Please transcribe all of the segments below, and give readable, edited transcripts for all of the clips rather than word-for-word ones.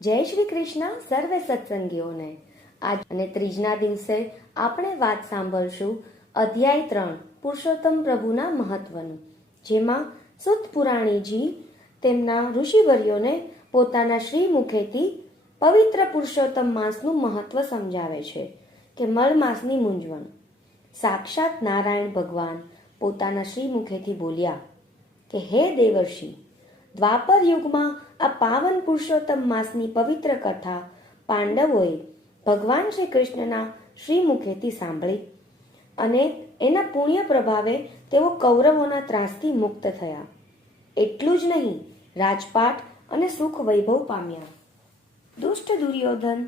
જય શ્રી કૃષ્ણ સર્વે સત્સંગીઓને. આજ અને ત્રીજના દિવસે આપણે વાત સાંભળશું અધ્યાય 3 પુરુષોત્તમ પ્રભુના મહત્વનું, જેમાં સુત પુરાણીજી તેમના ઋષિવર્યોને પોતાના શ્રી મુખેથી પવિત્ર પુરુષોત્તમ માસનું મહત્વ સમજાવે છે કે મળ માસની મૂંઝવણ. સાક્ષાત નારાયણ ભગવાન પોતાના શ્રી મુખેથી બોલ્યા કે હે દેવર્ષિ, દ્વાપર યુગમાં આ પાવન પુરુષોત્તમ માસની પવિત્ર કથા પાંડવોએ ભગવાન શ્રી કૃષ્ણના શ્રી મુખેથી સાંભળી અને એના પુણ્ય પ્રભાવે તેઓ કૌરવોના ત્રાસથી મુક્ત થયા. એટલું જ નહીં, રાજપાટ અને સુખ વૈભવ પામ્યા. દુષ્ટ દુર્યોધન,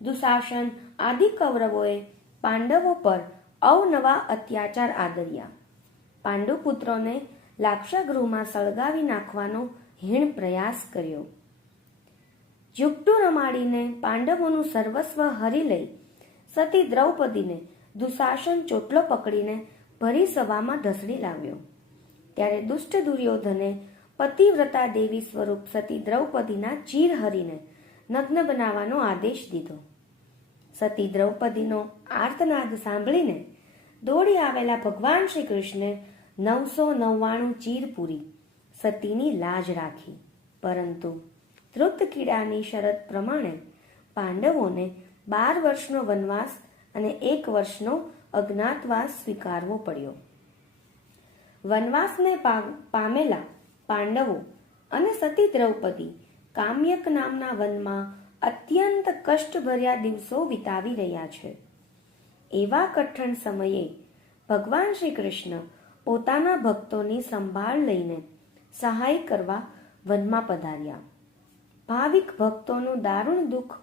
દુશાસન આદિ કૌરવોએ પાંડવો પર અવનવા અત્યાચાર આદર્યા. પાંડુપુત્રોને લાક્ષાગૃહમાં સળગાવી નાખવાનો હીણ પ્રયાસ કર્યો. જુગટું રમાડીને પાંડવોનું સર્વસ્વ હરી લઈ સતી દ્રૌપદીને દુશાસન ચોટલો પકડીને ભરી સભામાં ઢસડી લાવ્યો. ત્યારે દુષ્ટ દુર્યોધને પતિવ્રતા દેવી સ્વરૂપ સતી દ્રૌપદીના ચીર હરીને નગ્ન બનાવવાનો આદેશ દીધો. સતી દ્રૌપદીનો આર્તનાદ સાંભળીને દોડી આવેલા ભગવાન શ્રી કૃષ્ણે 999 ચીર પૂરી સતીની લાજ રાખી. પરંતુ ધૃતકીડાની શરત પ્રમાણે પાંડવોને 12 વર્ષનો વનવાસ અને 1 વર્ષનો અજ્ઞાતવાસ સ્વીકારવો પડ્યો. વનવાસને પામેલા પાંડવો અને સતી દ્રૌપદી કામ્યક નામના વનમાં અત્યંત કષ્ટભર્યા દિવસો વિતાવી રહ્યા છે. એવા કઠણ સમયે ભગવાન શ્રી કૃષ્ણ પોતાના ભક્તોની સંભાળ લઈને સહાય કરવા વનમાં પધાર્યા. ભાવિક ભક્તોનું દારૂણ દુઃખ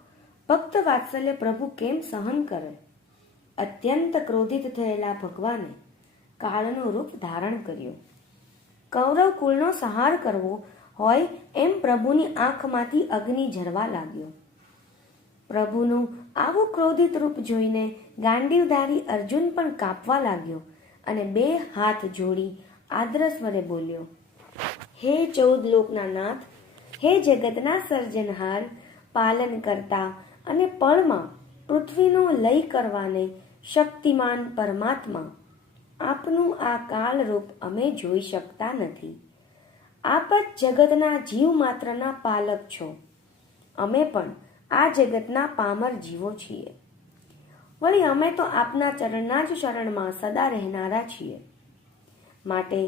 ભક્ત વાત્સલ્ય પ્રભુ કેમ સહન કરે? અત્યંત ક્રોધિત થયેલા ભગવાને કાળનું રૂપ ધારણ કર્યું. કૌરવ કુળનો સંહાર કરવો હોય એમ પ્રભુની આંખમાંથી અગ્નિ ઝરવા લાગ્યો. પ્રભુનું આવું ક્રોધિત રૂપ જોઈને ગાંડીવધારી અર્જુન પણ કાપવા લાગ્યો અને 2 હાથ જોડી આદ્ર સ્વરે બોલ્યો, હે 14 લોકના નાથ, હે જગતના સર્જનહાર, પાલન કરતા અને પળમાં પૃથ્વીનો લય કરવાને શક્તિમાન પરમાત્મા, આપનું આ કાળ રૂપ અમે જોઈ શકતા નથી. આપ જ જગતના જીવ માત્રના પાલક છો. અમે પણ આ જગતના પામર જીવો છીએ. વળી અમે તો આપના ચરણના જ શરણમાં સદા રહેનારા છીએ. માટે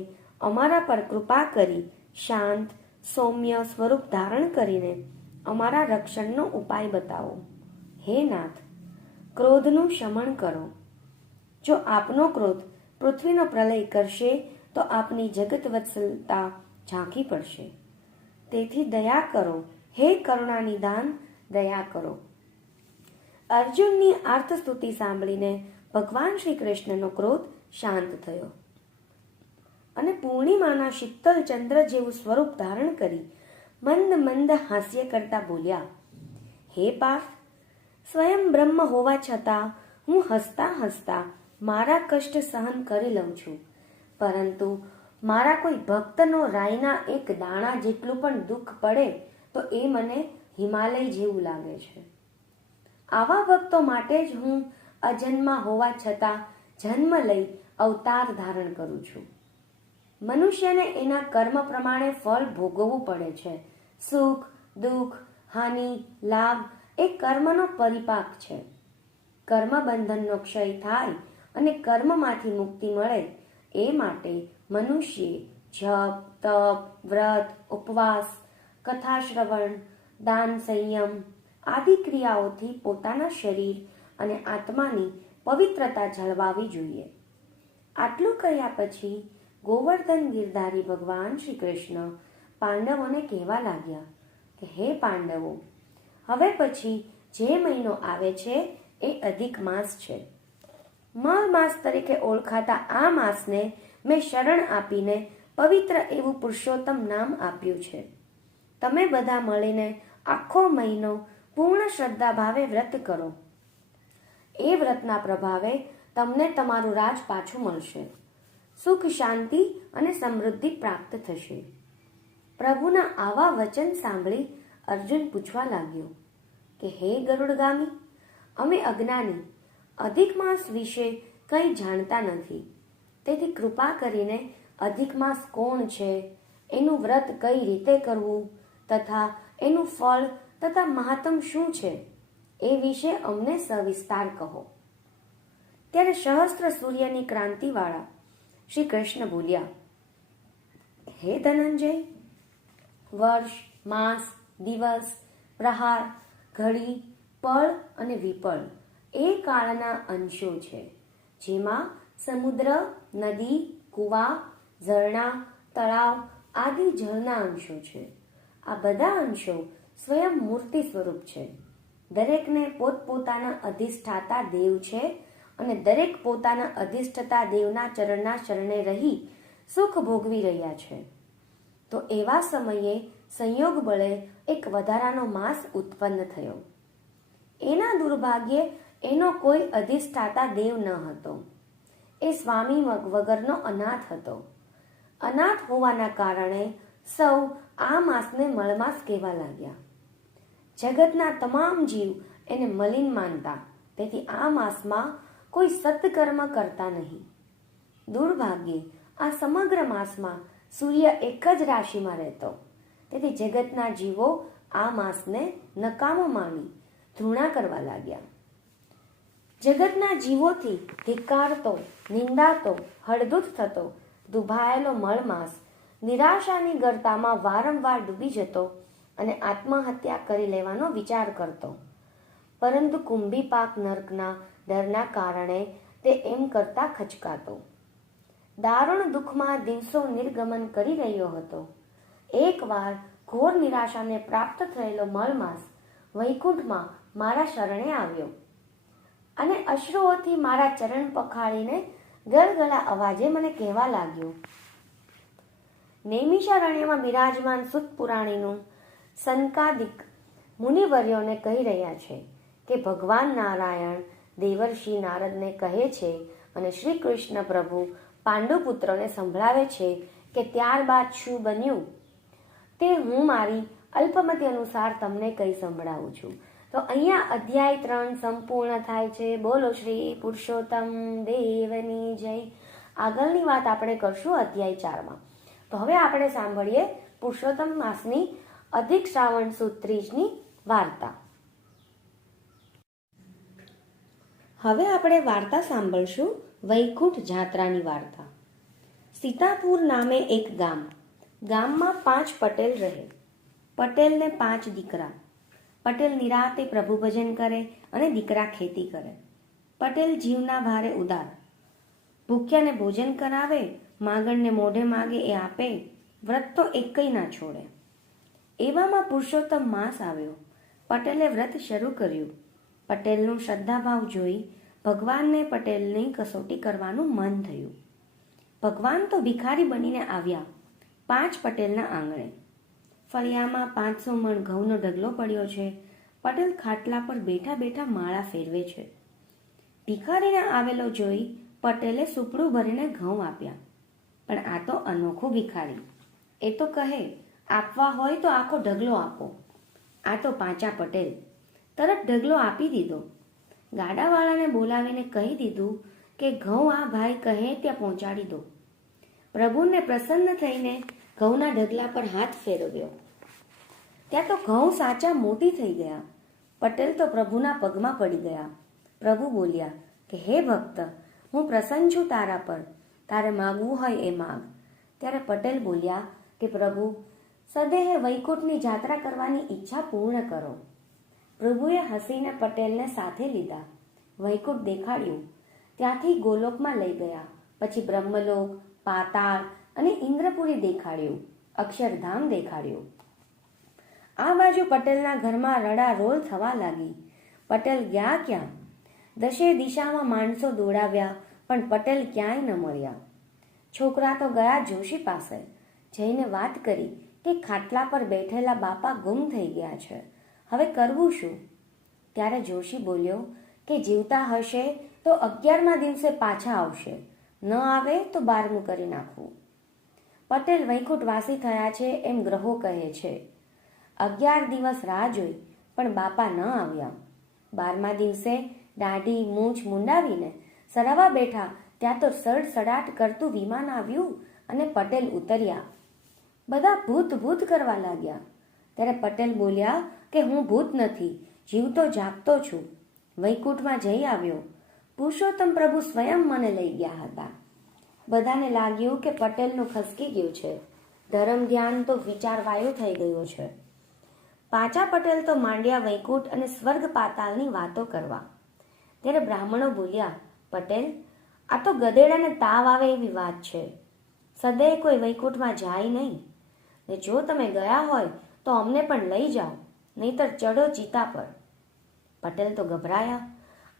અમારા પર કૃપા કરી શાંત સૌમ્ય સ્વરૂપ ધારણ કરીને અમારા રક્ષણનો ઉપાય બતાવો. હે નાથ, ક્રોધનું શમન કરો. જો આપનો ક્રોધ પૃથ્વીનો પ્રલય કરશે તો આપની જગત વત્સલતા ઝાંખી પડશે. તેથી દયા કરો, હે કરુણાનિધાન, દયા કરો. અર્જુનની આર્તસ્તુતિ સાંભળીને ભગવાન શ્રી કૃષ્ણનો ક્રોધ શાંત થયો અને પૂર્ણિમાના શીતલ ચંદ્ર જેવું સ્વરૂપ ધારણ કરી મંદ મંદ હાસ્ય કરતા બોલ્યા, હે પાર્થ, સ્વયં બ્રહ્મ હોવા છતાં હું હસતા હસતા મારા કષ્ટ સહન કરી લઉં છું. પરંતુ મારા કોઈ ભક્તનો રાઈના એક દાણા જેટલું પણ દુઃખ પડે તો એ મને હિમાલય જેવું લાગે છે. આવા ભક્તો માટે જ હું અજન્મા હોવા છતાં જન્મ લઈ અવતાર ધારણ કરું છું. મનુષ્યને એના કર્મ પ્રમાણે ફળ ભોગવવું પડે છે. સુખ, દુઃખ, હાનિ, લાભ એ કર્મનો પરિપાક છે. કર્મ બંધનનો ક્ષય થાય અને કર્મમાંથી મુક્તિ મળે એ માટે મનુષ્યે જપ, તપ, વ્રત, ઉપવાસ, કથા શ્રવણ, દાન, સંયમ આદિ ક્રિયાઓથી પોતાના શરીર અને આત્માની પવિત્રતા જળવાવી જોઈએ. આટલું કર્યા પછી ગોવર્ધન ગિરધારી ભગવાન શ્રી કૃષ્ણ પાંડવોને કહેવા લાગ્યા કે હે પાંડવો, હવે પછી જે મહિનો આવે છે એ અધિક માસ છે. મળ માસ તરીકે ઓળખાતા આ માસને મેં શરણ આપીને પવિત્ર એવું પુરુષોત્તમ નામ આપ્યું છે. તમે બધા મળીને આખો મહિનો પૂર્ણ શ્રદ્ધા ભાવે વ્રત કરો. એ વ્રતના પ્રભાવે તમને તમારું રાજ પાછું મળશે. સુખ, શાંતિ અને સમૃદ્ધિ પ્રાપ્ત થશે. પ્રભુના આવા વચન સાંભળી અર્જુન પૂછવા લાગ્યો કે હે ગરુડગામી, અમે અજ્ઞાની અધિક માસ વિશે કંઈ જાણતા નથી, તેથી કૃપા કરીને અધિક માસ કોણ છે, એનું વ્રત કઈ રીતે કરવું તથા એનું ફળ તથા મહાત્મ શું છે એ વિશે અમને સવિસ્તાર કહો. ત્યારે સહસ્ત્ર સૂર્યની ક્રાંતિવાળા શ્રી કૃષ્ણ બોલ્યા, હે ધનંજય, વર્ષ, માસ, દિવસ, પ્રહાર, ઘડી, પળ અને વિપળ એ કાળના અંશો છે, જેમાં સમુદ્ર, નદી, કુવા, ઝરણા, તળાવ આદિ જળના અંશો છે. આ બધા અંશો સ્વયં મૂર્તિ સ્વરૂપ છે. દરેકને પોતપોતાના અધિષ્ઠાતા દેવ છે અને દરેક પોતાના અધિષ્ઠતા દેવના ચરણના શરણે રહી સુખ ભોગવી રહ્યા છે. તો એવા સમયે સંયોગ બળે એક વધારાનો માસ ઉત્પન્ન થયો. એના દુર્ભાગ્યે એનો કોઈ અધિષ્ઠાતા દેવ ન હતો. એ સ્વામી વગરનો અનાથ હતો. અનાથ હોવાના કારણે સૌ આ માસને મળમાસ કહેવા લાગ્યા. જગતના તમામ જીવ એને મલિન માનતા, તેથી આ માસમાં કોઈ સત્કર્મ કરતા નહીં. દુર્ભાગ્યે આ સમગ્ર માસમાં સૂર્ય એક જ રાશિમાં રહેતો, તેથી જગતના જીવો આ માસને નકામો માની ધૃણા કરવા લાગ્યા. જગતના જીવોથી ધિક્કારતો, નિંદાતો, હળદૂત થતો દુભાયેલો મળમાસ નિરાશાની ગર્તામાં વારંવાર ડૂબી જતો અને આત્મહત્યા કરી લેવાનો વિચાર કરતો. પરંતુ કુંભીપાક નર્કના ડરના કારણે તે એમ કરતા ખચકાતો. દારૂણ દુઃખમાં દિવસો નિર્ગમન કરી રહ્યો હતો. એકવાર ઘોર નિરાશાને પ્રાપ્ત થયેલો મળમાસ વૈકુંઠમાં મારા શરણે આવ્યો અને અશ્રુઓથી મારા ચરણ પખાળીને ગળગળા અવાજે મને કહેવા લાગ્યો, નૈમિષારણ્યમાં બિરાજમાન સુત પુરાણીનું સનકાદિક મુનિવર્યોને કહી રહ્યા છે કે ભગવાન નારાયણ દેવર્ષિ નારદને કહે છે અને શ્રી કૃષ્ણ પ્રભુ પાંડુપુત્રોને સંભળાવે છે કે ત્યારબાદ શું બન્યું તે હું મારી અલ્પમતિ અનુસાર તમને કહી સંભળાવું છું. તો અહીંયા અધ્યાય 3 સંપૂર્ણ થાય છે. બોલો શ્રી પુરુષોત્તમ દેવની જય. આગળની વાત આપણે કરશું અધ્યાય 4માં. તો હવે આપણે સાંભળીએ પુરુષોત્તમ માસની અધિક શ્રાવણ સુદ ત્રીજની વાર્તા. હવે આપણે વાર્તા સાંભળશું વૈકુંઠ જાત્રાની વાર્તા. સીતાપુર નામે એક ગામ. ગામમાં 5 પટેલ રહે. પટેલને 5 દીકરા. પટેલ નિરાતે પ્રભુ ભજન કરે અને દીકરા ખેતી કરે. પટેલ જીવના ભારે ઉદાર. ભૂખ્યાને ભોજન કરાવે, માગણને મોઢે માગે એ આપે, વ્રત તો એકેય ના છોડે. એવામાં પુરુષોત્તમ માસ આવ્યો. પટેલે વ્રત શરૂ કર્યું. પટેલનું શ્રદ્ધાભાવ જોઈ ભગવાનને પટેલની કસોટી કરવાનું મન થયું. ભગવાન તો ભિખારી બનીને આવ્યા 5 પટેલના આંગણે. ફળિયામાં 500 મણ ઘઉંનો ઢગલો પડ્યો છે. પટેલ ખાટલા પર બેઠા બેઠા માળા ફેરવે છે. ભિખારીને આવેલો જોઈ પટેલે સુપડું ભરીને ઘઉં આપ્યા. પણ આ તો અનોખો ભિખારી. એ તો કહે આપવા હોય તો આખો ઢગલો આપો. આ તો પાંચા પટેલ. તરત ઢગલો આપી દીધો. ગાડાવાળાને બોલાવીને કહી દીધું કે ઘઉં આ ભાઈ કહે ત્યાં પહોંચાડી દો. પ્રભુને પ્રસન્ન થઈને ઘઉંના ઢગલા પર હાથ ફેરવ્યો. ત્યાં તો ઘઉં સાચા મોટી થઈ ગયા. પટેલ તો પ્રભુના પગમાં પડી ગયા. પ્રભુ બોલ્યા કે હે ભક્ત, હું પ્રસન્ન છું તારા પર, તારે માગવું હોય એ માગ. ત્યારે પટેલ બોલ્યા કે પ્રભુ, સદેહે વૈકુંઠની જાત્રા કરવાની ઈચ્છા પૂર્ણ કરો. પ્રભુએ હસીને પટેલને સાથે લીધા. વૈકુંઠ દેખાડ્યું. ત્યાંથી ગોલોકમાં લઈ ગયા. પછી બ્રહ્મલોક, પાતાળ અને ઇન્દ્રપુરી દેખાડ્યું. અક્ષરધામ દેખાડ્યું. આ બાજુ પટેલના ઘરમાં રડારોલ થવા લાગી. પટેલ ગયા ક્યાં? 10 દિશામાં માણસો દોડાવ્યા, પણ પટેલ ક્યાંય ન મળ્યા. છોકરા તો ગયા જોશી પાસે. જઈને વાત કરી કે ખાટલા પર બેઠેલા બાપા ગુમ થઈ ગયા છે, હવે કરવું શું? ત્યારે જોશી બોલ્યો કે જીવતા હશે તો 11મા દિવસે પાછા આવશે, ન આવે તો 12મું કરી નાખવું. પટેલ વૈકુંઠવાસી થયા છે એમ ગ્રહો કહે છે. 11 દિવસ રાહ જોઈ, પણ બાપા ન આવ્યા. 12મા દિવસે દાઢી મૂછ મુંડાવીને સરાવા બેઠા ત્યાં તો સડસડાટ કરતું વિમાન આવ્યું અને પટેલ ઉતર્યા. બધા ભૂત ભૂત કરવા લાગ્યા. ત્યારે પટેલ બોલ્યા કે હું ભૂત નથી, જીવતો જાગતો છું. વૈકુંઠમાં જઈ આવ્યો. પુરુષોત્તમ પ્રભુ સ્વયં મને લઈ ગયા હતા. બધાને લાગ્યું કે પટેલનું ખસકી ગયું છે. ધર્મ ધ્યાન તો વિચારવાયું થઈ ગયું છે. પાછા પટેલ તો માંડ્યા વૈકુંઠ અને સ્વર્ગ પાતાળની વાતો કરવા. ત્યારે બ્રાહ્મણો બોલ્યા, પટેલ, આ તો ગધેડાને તાવ આવે એવી વાત છે. સદૈવ કોઈ વૈકુંઠમાં જાય નહીં. ને જો તમે ગયા હોય તો અમને પણ લઈ જાઓ, નહીતર ચડો ચિતા પર. પટેલ તો ગભરાયા.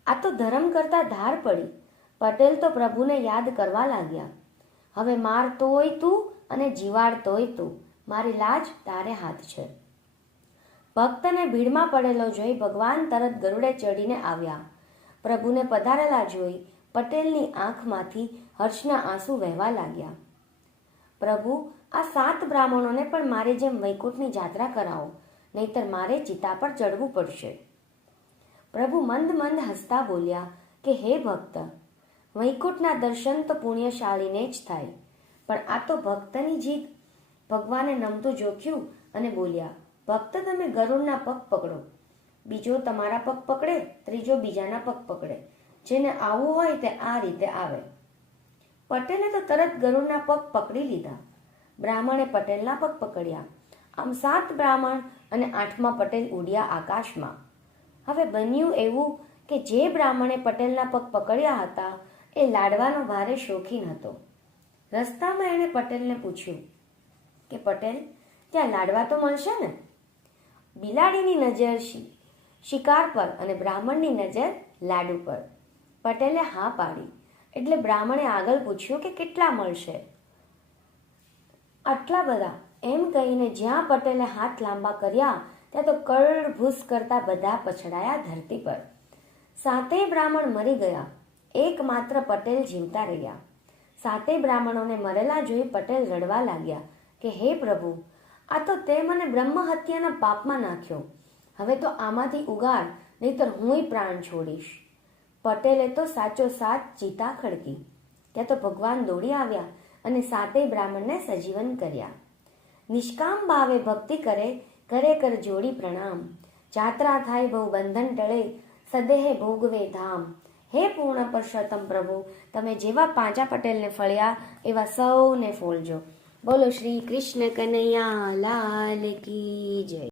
આ તો ધર્મ કરતા ધાર પડી. પટેલ તો પ્રભુને યાદ કરવા લાગ્યા. હવે માર તોય તું અને જીવાડ તોય તું, મારી લાજ તારે હાથ છે. ભક્તને ભીડમાં પડેલો જોઈ ભગવાન તરત ગરુડે ચડીને આવ્યા. પ્રભુને પધારેલા જોઈ પટેલની આંખમાંથી હર્ષના આંસુ વહેવા લાગ્યા. પ્રભુ, આ 7 બ્રાહ્મણોને પણ મારે જેમ વૈકુંઠની જાત્રા કરાવો, નહીતર મારે ચિતા પર ચડવું પડશે. પ્રભુ મંદ મંદ હસતા બોલ્યા કે હે ભક્ત, વૈકુંઠના દર્શન તો પુણ્યશાળીને જ થાય, પણ આ તો ભક્તની જીદ. ભગવાને નમતું જોખ્યું અને બોલ્યા, ભક્ત, તમે ગરુડના પગ પકડો. બીજો તમારા પગ પકડે, ત્રીજો બીજાના પગ પકડે. જેને આવવું હોય તે આ રીતે આવે. પટેલે તો તરત ગરુડના પગ પકડી લીધા. બ્રાહ્મણે પટેલના પગ પકડ્યા. આમ 7 બ્રાહ્મણ અને 8મા પટેલ ઉડ્યા આકાશમાં. હવે બન્યું એવું કે જે બ્રાહ્મણે પટેલના પગ પકડ્યા હતા એ લાડવાનો ભારે શોખીન હતો. રસ્તામાં એણે પટેલને પૂછ્યું કે પટેલ, ત્યાં લાડવા તો મળશે ને? બિલાડીની નજર શિકાર પર અને બ્રાહ્મણની નજર લાડુ પર. પટેલે હા પાડી. એટલે બ્રાહ્મણે આગળ પૂછ્યું કે કેટલા મળશે? આટલા બધા, એમ કહીને જ્યાં પટેલે હાથ લાંબા કર્યા ત્યાં તો કરભૂસ કરતા બધા પછડાયા ધરતી પર. 7 બ્રાહ્મણ મરી ગયા, એકમાત્ર પટેલ જીવતા રહ્યા. 7 બ્રાહ્મણોને મરેલા જોઈ પટેલ રડવા લાગ્યા કે હે પ્રભુ, આ તો તે મને બ્રહ્મ હત્યાના પાપમાં નાખ્યો. હવે તો આમાંથી ઉગાડ, નહીતર હુંય પ્રાણ છોડીશ. પટેલે તો સાચો સાચ ચિતા ખડકી. ત્યાં તો ભગવાન દોડી આવ્યા અને 7 બ્રાહ્મણને સજીવન કર્યા. નિષ્કામ ભાવે ભક્તિ કરે, કરે કર જોડી પ્રણામ. જાત્રા થાય બહુ બંધન ટળે, સદેહે ભોગવે ધામ. હે પૂર્ણ પુરુષોત્તમ પ્રભુ, તમે જેવા પાંચા પટેલને ફળ્યા એવા સૌને ફોલજો. બોલો શ્રી કૃષ્ણ કનૈયા લાલ કી જય.